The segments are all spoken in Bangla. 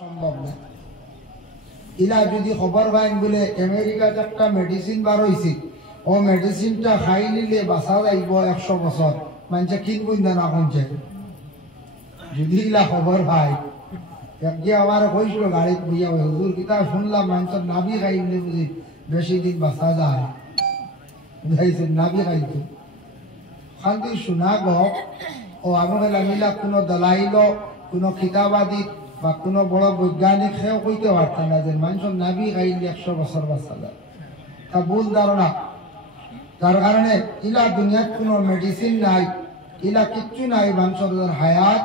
সম্ভব না। ইলা যদি খবর পাইন বলে আমেরিকাতে একটা মেডিসিন বার হয়েছে, ও মেডিসিনটা খাই নিলে বাঁচা যাইব 100 বছর, মানুষে কিনবই না কমছে। যদি ইলা খবর পাই, একদিন আমার কইছিল গাড়িতে বুঝিয়া, হুজুর কিতা শুনলাম মানুষের নাভি খাই নিলে বুঝি বেশি দিন বাঁচা যায়। বুঝাইছে নাভি খাইতো খান্তি শোনা গ ও আমি মিলা কোনো দলাইল কোনো খিতাবাদী বা কোনো বড় বৈজ্ঞানিক সেও কইতে পারতেন না যে মানুষের নাভি খাইলে 100 বছর বাঁচা যায়। তা ভুল ধারণা। তার কারণে ইলা দুনিয়ার কোনো মেডিসিন নাই, ইলা কিচ্ছু নাই মানুষের হায়াত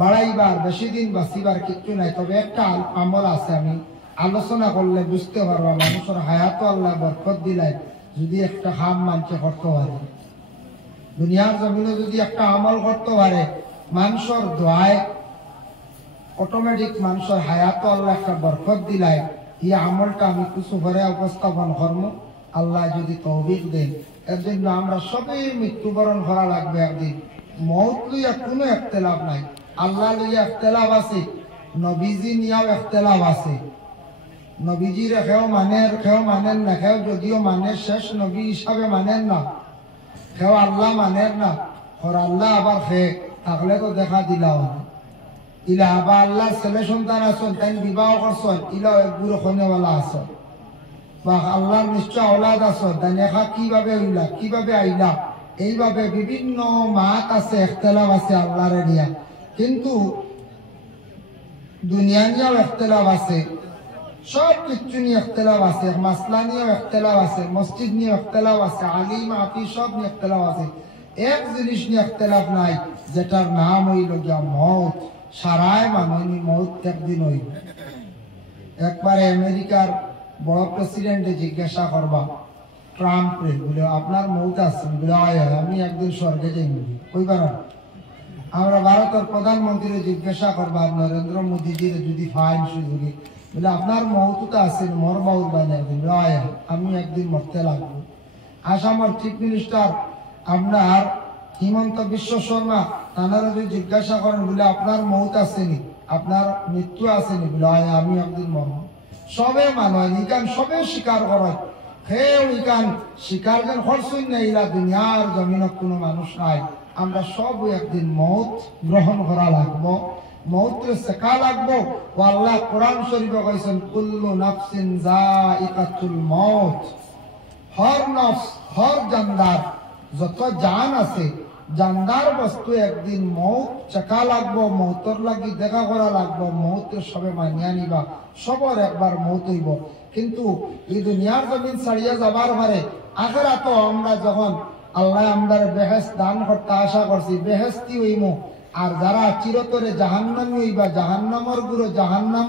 বাড়াইবার বেশি দিন বাঁচিবার কিচ্ছু নাই। তবে একটা আমল আছে, আমি আলোচনা করলে বুঝতে পারবা মানুষের হায়াতও আল্লাহ বরকত দিলাই যদি একটা খাম মানুষে করতে পারে। দুনিয়ার জমিনে যদি একটা আমল করতে পারে মানুষের দোয়ায় অটোমেটিক মানুষের হায়াতও আল্লাহ একটা বরকত দিলাই। এই আমলটা আমি কিছু করে উপস্থাপন করবো, আল্লাহ যদি তৌফিক দেন। এর জন্য আমরা সবই মৃত্যুবরণ করা লাগবে একদিন। মৌত লইয়া কোনো একতেলাফ নাই, আল্লাহ লইয়া একতেলাফ আছে, নবীজি নিয়েও একতেলাফ আছে। নবীজির খেও মানেন না, খেও যদিও মানে শেষ নবী হিসাবে মানেন না, খেও আল্লাহ মানেন না। ওর আল্লাহ আবার খে থাকলে তো দেখা দিলাও না। ইলা আবার আল্লাহ ছেলে সন্তান আসন, তাই বিবাহ করছেন, ইলাও এক বুড়ো খনেওয়ালা আসন, বা আল্লাহর নিশ্চয় আওলাদ আসো, তাই লেখা কিভাবে হইলা কিভাবে আইলা, এইভাবে বিভিন্ন মাত আছে, ইখতিলাফ আছে আল্লাহরে নিয়া। কিন্তু দুনিয়া নিয়েও ইখতিলাফ আছে, সব কিছু নিয়ে ইখতিলাফ আছে, মাসলা নিয়েও ইখতিলাফ আছে, মসজিদ নিয়ে ইখতিলাফ আছে, আলিম আফি সব নিয়ে ইখতিলাফ আছে। এক জিনিস নিয়ে ইখতিলাফ নাই, যেটার নাম হইল গিয়া মৌত। সারায় মাননি মৌত একদিন হইল। একবারে আমেরিকার বড় প্রেসিডেন্টে জিজ্ঞাসা করবা ট্রাম্পে, বলে আপনার মৌত আছে, বলে আমি একদিন স্বর্গে যাই, কইবার। আমরা ভারতের প্রধানমন্ত্রী জিজ্ঞাসা করবা নরেন্দ্র মোদীজির যদি ফাইন সুযোগে, বলে আপনার মৌতটা আছে, মর মৌত বানিয়ে একদিন, আমি একদিন মরতে লাগবো। আসামের চিফ মিনিস্টার আপনার হিমন্ত বিশ্ব শর্মা, তানারা যদি জিজ্ঞাসা করেন বলে আপনার মৌত আসেনি, আপনার মৃত্যু আসেনি, বলে আমি একদিন মরব। সবে মানুষ ইকান সবে স্বীকার করে, হেউ ইকান স্বীকার যেন করছই না। ইলা দুনিয়ার জমিনত কোনো মানুষ নাই, আমরা সব একদিন মৌত গ্রহণ করা লাগবো, মৌতরে শেখা লাগবো। ও আল্লাহ কোরআন শরীফে কইছেন কুল্লু নাফসিন যায়িকাতুল মৌত, হর নফস হর জানদার যত জান আছে, জানদার বস্তু একদিন মৌত চেকা লাগবো, মৌতর লাগি দেখা করা লাগবো, মৌতের সবে মানিয়া নিবা, সবার একবার মৌত হইব। কিন্তু এই দুনিয়ার জমিন ছাড়িয়া যাবার পরে আখেরা তো আমরা যখন আল্লাহ আমরা বেহেশত দান করতে আশা করছি, বেহেশতি হইমু। আর যারা চিরতরে জাহান্নামী হইবা, জাহান্নামর গুরু জাহান্নাম,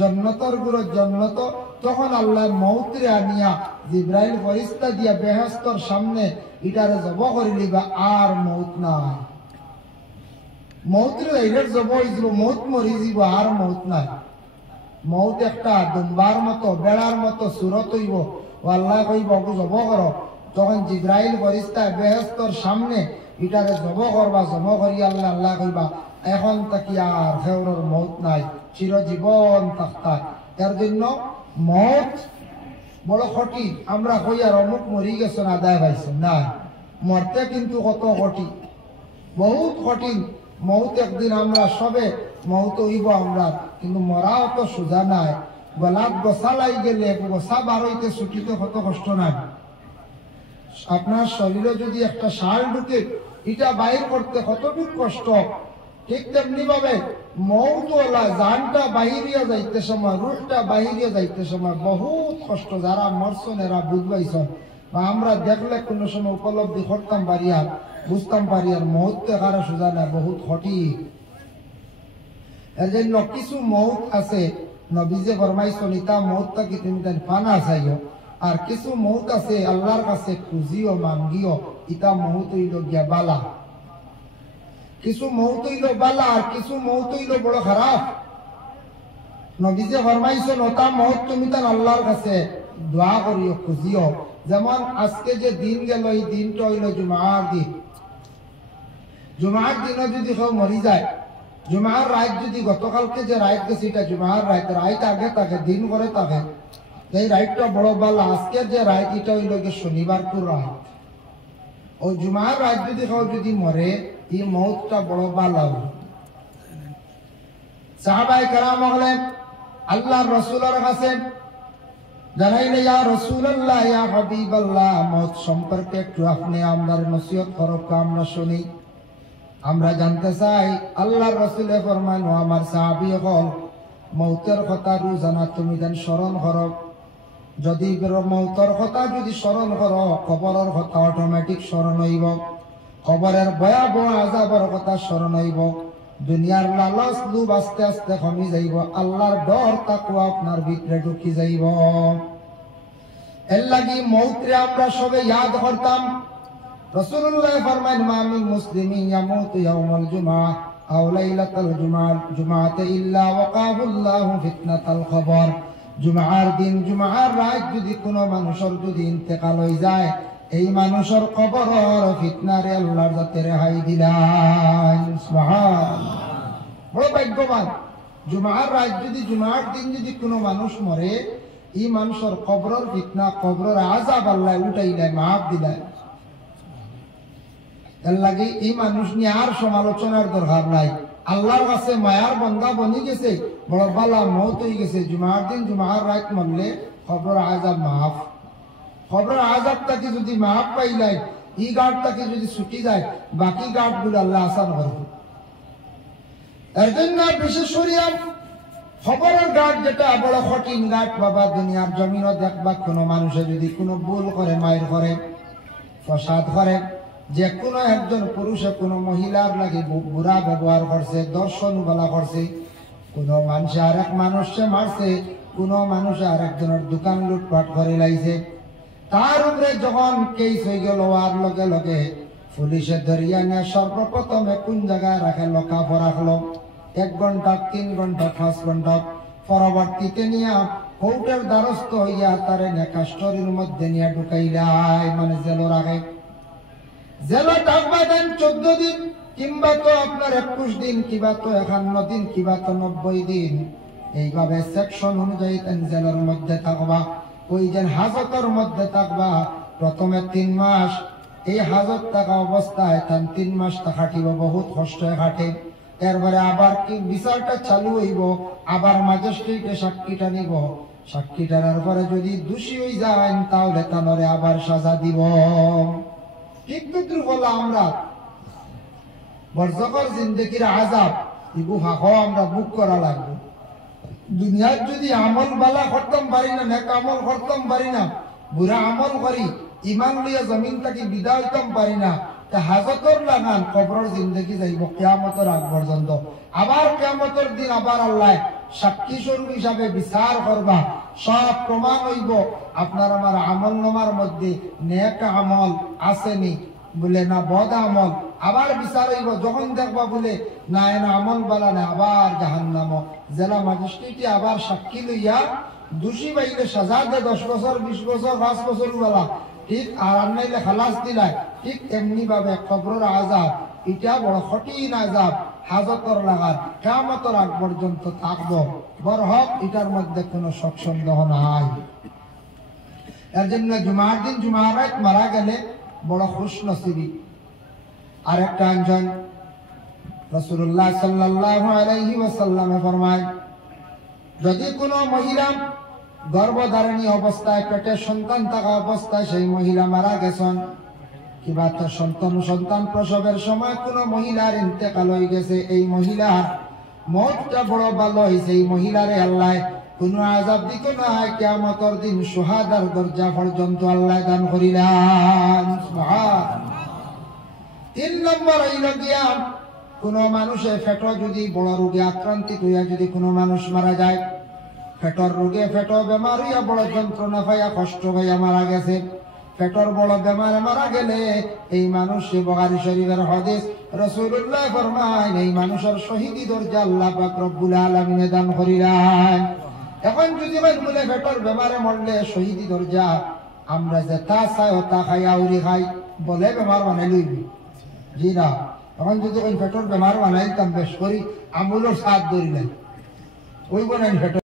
জন্নতর গুরু জন্নত, তখন আল্লাহ মৌতরে আনিয়া জিব্রাইল ফরিস্তা দিয়া বেহেশতর সামনে ইটারে জব করে লিবা, আর মৌত নাই। মৌতরে এইটার জব হয়ে যাব, মৌত মরি যাব, আর মৌত নাই। মৌত একটা দুম্বার মতো বেড়ার মতো সুরত হইব। ও আল্লাহ কইব জব করো, তখন জিব্রাইল ফরিস্তা বেহেশতর সামনে ইটারে জব করবা, জব করি আল্লাহ আল্লাহ কইবা এখন তাকি আর হেউরর মৌত নাই, চিরজীবন থাকতা। এর জন্য মৌত বড় কঠিন। আমরা কই আর অমুক মরি গেছেন আদায় পাইছেন, না, মরতে কিন্তু কত কঠিন, বহুত কঠিন। মৌত একদিন আমরা সবে মৌত হইব আমরা, কিন্তু মরা অত সোজা নাই। গলাত গোসা লাই গেলে গোসা বার হইতে ছুটিতে কত কষ্ট নাই। আপনার শরীরে যদি একটা শাল ঢুকে, এটা বাইর করতে কতটুকু কষ্ট, ঠিক তেমনি ভাবে মৌত ওলা জানটা বাহিরিয়া যাইতে সময়, রুহটা বাহিরিয়া যাইতে সময় বহুত কষ্ট। যারা মরছেন এরা বুঝবাইছেন, বা আমরা দেখলে কোনো সময় উপলব্ধি করতাম পারি, আর বুঝতাম পারি, আর মৌত কারো সোজা না, বহুত কঠিন। এর জন্য কিছু মৌত আছে নবীজে ফরমাইছেন, ইতা মৌতটা কি তুমি তাই পানা চাইও। আর কিছু মৌত আছে আল্লাহর কাছে খুঁজিও মাঙ্গিও, ইতা মৌত হইল গিয়া বালা। কিছু মৌত হইল বালা, আর কিছু মৌত হইল বড় খারাপ। নবীজে ফরমাইছেন ওটা মৌত তুমি তার আল্লাহর কাছে দোয়া করিও, খুঁজিও। যেমন আজকে যে দিন গেল, এই দিনটা হইল জুমার দিন। জুমার দিনে যদি কেউ মরি যায়, জুমার রাত যদি গতকালকে যে রাত গেছে এটা জুমার রাত, রাত আগে থাকে দিন করে থাকে, এই রাতটা বড় ভালো। আজকে যে রাত এটা হইল শনিবার পুর রাত। ও জুমার রাত যদি কেউ যদি মরে, এই মৌতটা বড় ভালো। সাহাবায়ে কেরাম হলেন আল্লাহর রাসূলের কাছে জানাইলে, ইয়া রাসূলুল্লাহ, ইয়া হাবিবাল্লাহ, মওত সম্পর্কে একটু আপনি আমাদের নসিহত করুন, আমরা শুনি, আমরা জানতে চাই। আল্লাহর রাসূল ফরমান, ও আমার সাহাবী হল, মওতের কথা রোজানা তুমি যেন স্মরণ করো। যদি মওতের কথা যদি স্মরণ করো, কবরের কথা অটোমেটিক স্মরণ হইব, কবরের ভয়াবহ আযাবের কথা স্মরণ হইব, দুনিয়ার লালচ লোভ আস্তে আস্তে কমি যাইব, আল্লাহর ডর তাকওয়া আপনার ভিতরে ঢুকি যাইব। এর লাগি মওতরে আমরা সবে ইয়াদ করতাম। রাসূলুল্লাহ ফরমান, মা মিন মুসলিমিন ইয়ামুতু ইয়াউমাল জুমআহ আও লাইলাতাল জুমআতে ইল্লা ওয়াকাহুল্লাহু ফিতনাতাল কবর। জুমআর দিন, জুমআর রাত যদি কোনো মানুষের যদি ইন্তেকাল হয়ে যায়, এই মানুষের কবরের ফিতনারে আল্লাহর যাতে রেহাই দিলেন। সুবহানাল্লাহ, বড় ভাগ্যবান। জুমআর রাত যদি, জুমআর দিন যদি কোনো মানুষ মরে, এই মানুষের কবরের ফিতনা, কবরের আযাব আল্লাহ উঠাইলেন, মাফ দিলেন। এর লাগে এই মানুষ নিয়ে আর সমালোচনার দরকার নাই। আল্লাহর কাছে মায়ার বান্দা বনি গেছে, বড় বালা মওত হয়ে গেছে। জুমআর দিন, জুমআর রাত মরলে কবরের আযাব মাফ। কবরের আযাবটাকে যদি মাফ পাইলাই, এই গাঁটটাকে যদি ছুটি যায়, বাকি গাঁটগুলো আল্লাহ আসান করবে। এর জন্য বিশেষ করিয়া খবরের গাঁট যেটা বড় কঠিন গাঁট বাবা। দুনিয়ার জমিনও দেখবা কোনো মানুষে যদি কোনো ভুল করে, মায়ের করে, প্রসাদ করে, যে কোনো একজন পুরুষে কোনো মহিলার লাগে বুড়া ব্যবহার করছে, দর্শন বলা করছে, কোনো মানুষে আর এক মানুষকে মারছে, কোনো মানুষে আর একজনের দোকান লুটপাট করে লাইছে, তার উপরে যখন কেস হয়ে গেল, আর লগে লগে পুলিশে ধরিয়া নিয়ে সর্বপ্রথমে কোন জায়গায় রাখে, লকাপে রাখলো 1 ঘন্টা, 3 ঘন্টা, 5 ঘন্টা। পরবর্তীতে নিয়ে কোর্টের দ্বারস্থ হইয়া তারে নিয়ে কাস্টডির মধ্যে নিয়ে ঢুকাইলাই, মানে জেলে রাখে। জেলে থাকবা দেন 14 দিন, কিংবা তো আপনার 21 দিন, কিংবা তো 51 দিন, কিংবা তো 90 দিন। এইভাবে সেকশন অনুযায়ী জেলের মধ্যে থাকবা। ওই যে হাজতের মধ্যে থাকবা, প্রথমে 3 মাস এই হাজত থাকা অবস্থায় 3 মাস খাটিব, বহুত কষ্ট খাটে। এরপরে আবার কি বিচারটা চালু হইব, আবার ম্যাজিস্ট্রেটে সাক্ষীটা নিব, সাক্ষী টানার পরে যদি দোষী হয়ে যায়, তাহলে তানরে আবার সাজা দিব। ঠিক দুর্বল আমরা বর্জকর জিন্দগির আযাব ইবু হাকো আমরা বুক করা লাগবে। দুনিয়ার যদি আমল বালা করতাম পারি না, নেক আমল করতাম পারি না, বুড়া আমল করি, ইমান লইয়া জমিন থেকে বিদায় হইতাম পারি না, তা হাজতর লাগান কবরের জিন্দগি যাইব কিয়ামতের আগ পর্যন্ত। আবার কিয়ামতের দিন আবার আল্লাহ সাক্ষী স্বরূপ হিসাবে বিচার করবা, সব প্রমাণ হইব আপনার আমার আমল নামার মধ্যে নেক আমল আসেনি বলে না বদ আমল, আবার বিচার হইব। যখন দেখবা বলে না এনা আমল বালা না, আবার জাহান্নাম। জেলা ম্যাজিস্ট্রেটে আবার সাক্ষী লইয়া দোষী পাইলে সাজা দে 10 বছর, 20 বছর, 5 বছর বালা, ঠিক আর নাইলে খালাস দিলাই। ঠিক এমনি ভাবে কবরের আযাব, এটা বড় কঠিন আযাব, হাজতর লাগার কিয়ামতের আগ পর্যন্ত থাকবো। বরহক এটার মধ্যে কোনো শক সন্দেহ নাই। এর জন্য জুমার দিন, জুমার রাত মারা গেলে বড় খুশনসিবি। আরেকটা আঞ্জন রাসূলুল্লাহ সাল্লাল্লাহু আলাইহি ওয়াসাল্লাম ফরমায়, যদি কোনো মহিলা গর্ভধারণী অবস্থায়, পেটে সন্তান থাকা অবস্থায় সেই মহিলা মারা গেছেন, কিংবা তার সন্তান প্রসবের সময় কোনো মহিলার ইন্তেকাল হয়ে গেছে, এই মহিলার মওতটা বড় ভালো হয়েছে, এই মহিলারে আল্লাহ কোনো আযাব দিত না, কিয়ামতের দিন সুহাদার দরজা পর্যন্ত আল্লাহ দান করিলেন। সুবহানাল্লাহ। 3 নম্বর হইল গিয়া কোনো মানুষের পেট যদি বড় রোগে আক্রান্তিত হইয়া যদি কোনো মানুষ মারা যায়, পেটর রোগে, পেট বেমার হইয়া বড় যন্ত্রণা পাইয়া কষ্ট পাইয়া মারা গেছে, পেটর বড় বেমারে মারা গেলে এই মানুষ, বুখারী শরীফের হাদিস, রাসূলুল্লাহ ফরমায় এই মানুষের শহীদি দরজা আল্লাহ পাক রব্বুল আলামিন দান করিলেন। এখন যদি বলে পেটর বেমারে মরলে শহীদি দরজা, আমরা যে তা চাই তা খাই আউরি খাই বলে বেমার বানাই লইবি, জি না। এখন যদি ওই পেটর বেমার বানাইতাম বেশ করি, আমুলোর সাথ ধরিলেন ওই বোনানি ফেটো